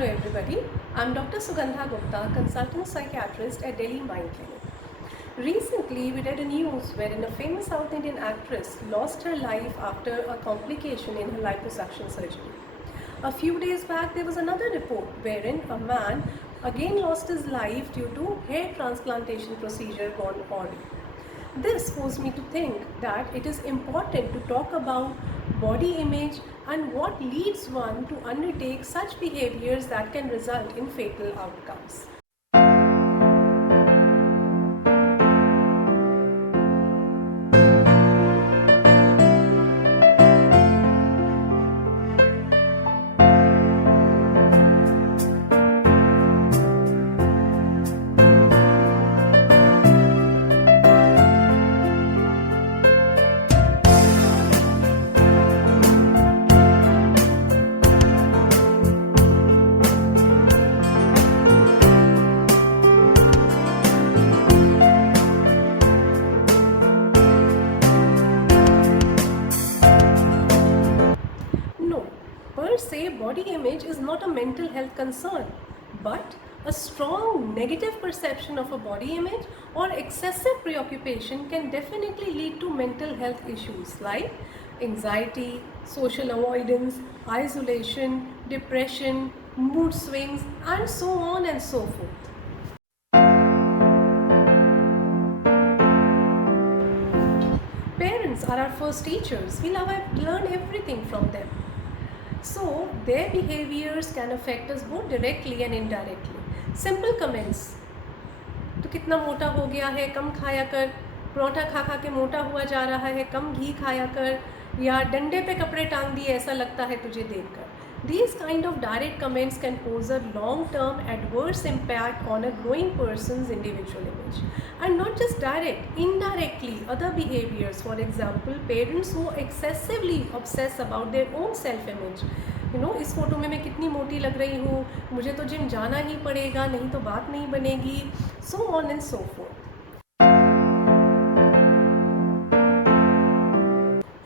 Hello everybody, I'm Dr. Sugandha Gupta, consultant psychiatrist at Delhi Mind Clinic. Recently, we read a news wherein a famous South Indian actress lost her life after a complication in her liposuction surgery. A few days back, there was another report wherein a man again lost his life due to hair transplantation procedure gone awry. This forced me to think that it is important to talk about body image and what leads one to undertake such behaviors that can result in fatal outcomes. No, per se, body image is not a mental health concern, but a strong negative perception of a body image or excessive preoccupation can definitely lead to mental health issues like anxiety, social avoidance, isolation, depression, mood swings, and so on and so forth. Parents are our first teachers. We learn everything from them. So their behaviors can affect us both directly and indirectly. Simple comments. तो कितना मोटा हो गया है, कम खाया कर, परोठा खा खा के मोटा हुआ जा रहा है, कम घी खाया कर, या डंडे पे कपड़े टांग दिए ऐसा लगता है तुझे देखकर. These kind of direct comments can pose a long-term adverse impact on a growing person's individual image. And not just direct, indirectly, other behaviors. For example, parents who excessively obsess about their own self-image. इस photo में मैं कितनी मोटी लग रही हूँ, मुझे तो जिम जाना ही पड़ेगा, नहीं तो बात नहीं बनेगी, so on and so forth.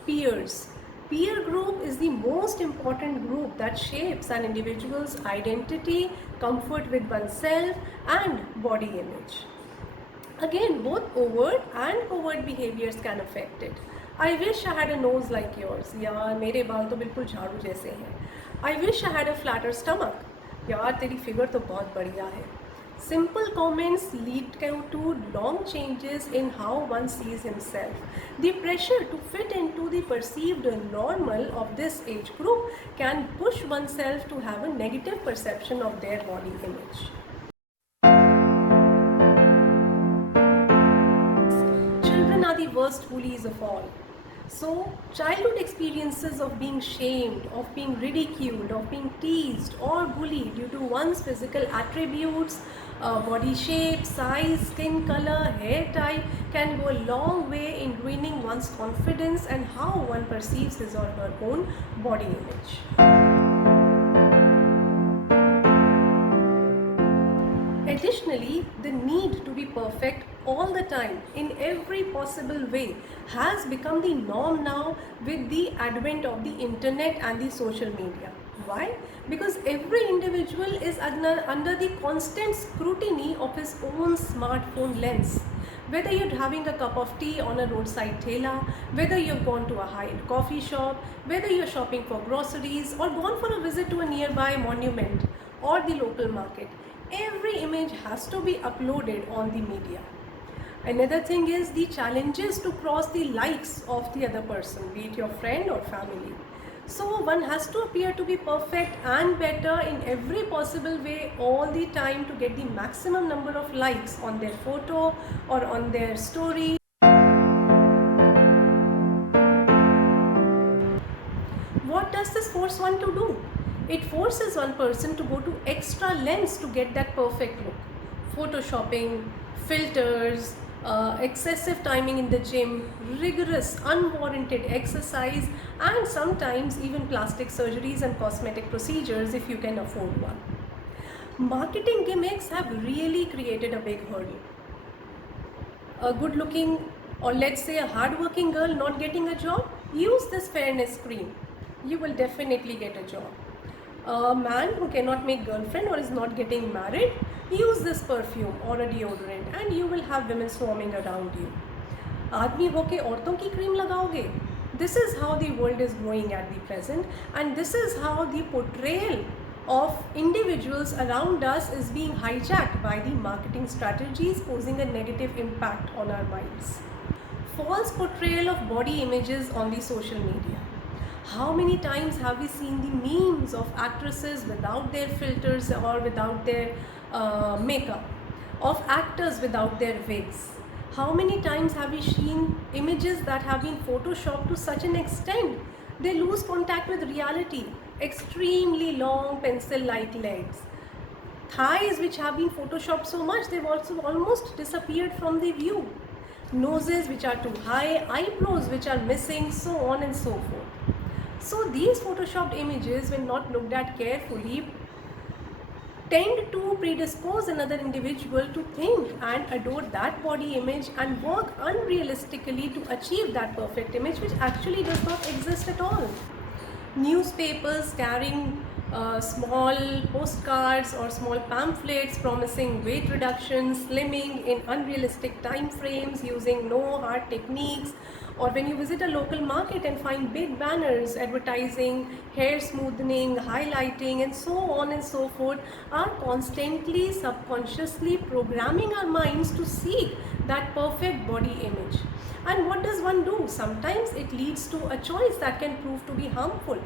Peers. Peer group is the most important group that shapes an individual's identity, comfort with oneself, and body image. Again, both overt and covert behaviors can affect it. I wish I had a nose like yours. यार मेरे बाल तो बिल्कुल झाड़ू जैसे हैं. I wish I had a flatter stomach. यार तेरी फिगर तो बहुत बढ़िया है. Simple comments lead to long changes in how one sees himself. The pressure to fit into the perceived normal of this age group can push oneself to have a negative perception of their body image. Children are the worst bullies of all. So, childhood experiences of being shamed, of being ridiculed, of being teased or bullied due to one's physical attributes, body shape, size, skin color, hair type can go a long way in ruining one's confidence and how one perceives his or her own body image. Additionally, the need to be perfect all the time in every possible way has become the norm now with the advent of the internet and the social media. Why? Because every individual is under the constant scrutiny of his own smartphone lens. Whether you're having a cup of tea on a roadside thela, whether you've gone to a high-end coffee shop, whether you're shopping for groceries or gone for a visit to a nearby monument or the local market, every image has to be uploaded on the media. Another thing is the challenges to cross the likes of the other person, be it your friend or family. So one has to appear to be perfect and better in every possible way all the time to get the maximum number of likes on their photo or on their story. What does this force one to do? It forces one person to go to extra lengths to get that perfect look. Photoshopping, filters, excessive timing in the gym, rigorous unwarranted exercise, and sometimes even plastic surgeries and cosmetic procedures if you can afford one. Marketing gimmicks have really created a big hurdle. A good looking, or let's say a hard working girl not getting a job, use this fairness cream. You will definitely get a job. A man who cannot make girlfriend or is not getting married, use this perfume or a deodorant and you will have women swarming around you. आदमी होके औरतों की cream लगाओगे? This is how the world is going at the present, and this is how the portrayal of individuals around us is being hijacked by the marketing strategies, posing a negative impact on our minds. False portrayal of body images on the social media. How many times have we seen the memes of actresses without their filters or without their makeup, of actors without their wigs? How many times have we seen images that have been photoshopped to such an extent they lose contact with reality? Extremely long pencil-like legs, thighs which have been photoshopped so much they've also almost disappeared from the view, noses which are too high, eyebrows which are missing, so on and so forth. So these photoshopped images, when not looked at carefully, tend to predispose another individual to think and adore that body image and work unrealistically to achieve that perfect image, which actually does not exist at all. Newspapers carrying small postcards or small pamphlets promising weight reduction, slimming in unrealistic time frames using no hard techniques, or when you visit a local market and find big banners advertising hair smoothening, highlighting, and so on and so forth, are constantly subconsciously programming our minds to seek that perfect body image. And what does one do? Sometimes it leads to a choice that can prove to be harmful.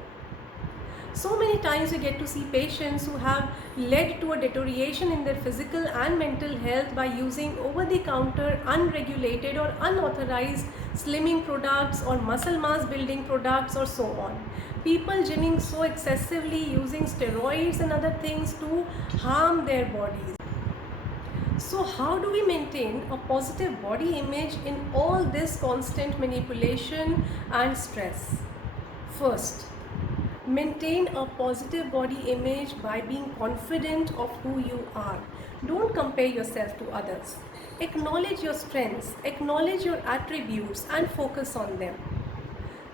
So many times we get to see patients who have led to a deterioration in their physical and mental health by using over-the-counter, unregulated or unauthorized slimming products or muscle mass building products or so on. People gymming so excessively, using steroids and other things to harm their bodies. So how do we maintain a positive body image in all this constant manipulation and stress? First, maintain a positive body image by being confident of who you are. Don't compare yourself to others. Acknowledge your strengths, acknowledge your attributes and focus on them.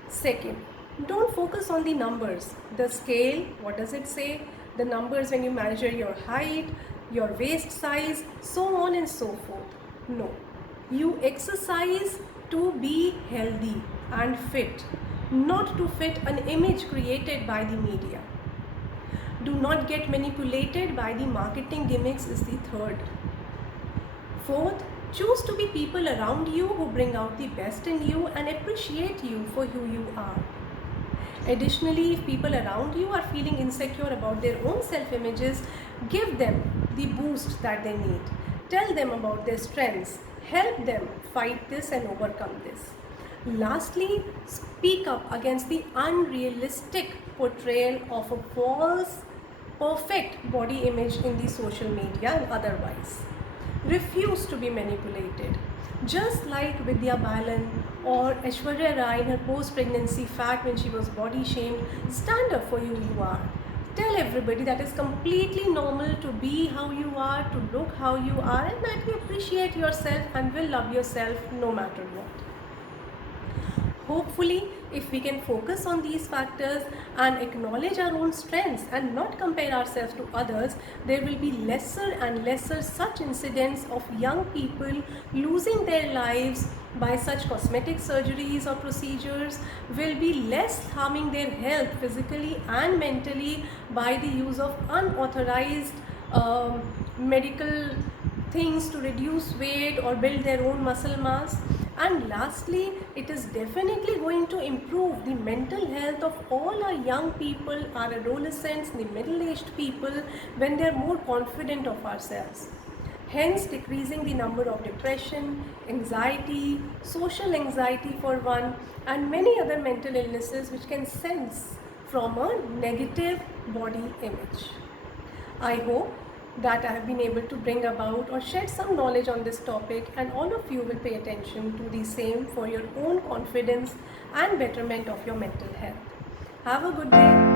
Second, don't focus on the numbers. The scale, what does it say? The numbers when you measure your height, your waist size, so on and so forth. No. You exercise to be healthy and fit, not to fit an image created by the media. Do not get manipulated by the marketing gimmicks is the third. Fourth, choose to be people around you who bring out the best in you and appreciate you for who you are. Additionally, if people around you are feeling insecure about their own self-images, give them the boost that they need. Tell them about their strengths. Help them fight this and overcome this. Lastly, speak up against the unrealistic portrayal of a false, perfect body image in the social media and otherwise. Refuse to be manipulated. Just like Vidya Balan or Aishwarya Rai in her post-pregnancy fat when she was body shamed, stand up for who you are. Tell everybody that it's completely normal to be how you are, to look how you are, and that you appreciate yourself and will love yourself no matter what. Hopefully, if we can focus on these factors and acknowledge our own strengths and not compare ourselves to others, there will be lesser and lesser such incidents of young people losing their lives by such cosmetic surgeries or procedures, will be less harming their health physically and mentally by the use of unauthorized medical things to reduce weight or build their own muscle mass. And lastly, it is definitely going to improve the mental health of all our young people, our adolescents, the middle-aged people when they are more confident of ourselves. Hence, decreasing the number of depression, anxiety, social anxiety for one, and many other mental illnesses which can sense from a negative body image. I hope that I have been able to bring about or shed some knowledge on this topic, and all of you will pay attention to the same for your own confidence and betterment of your mental health. Have a good day.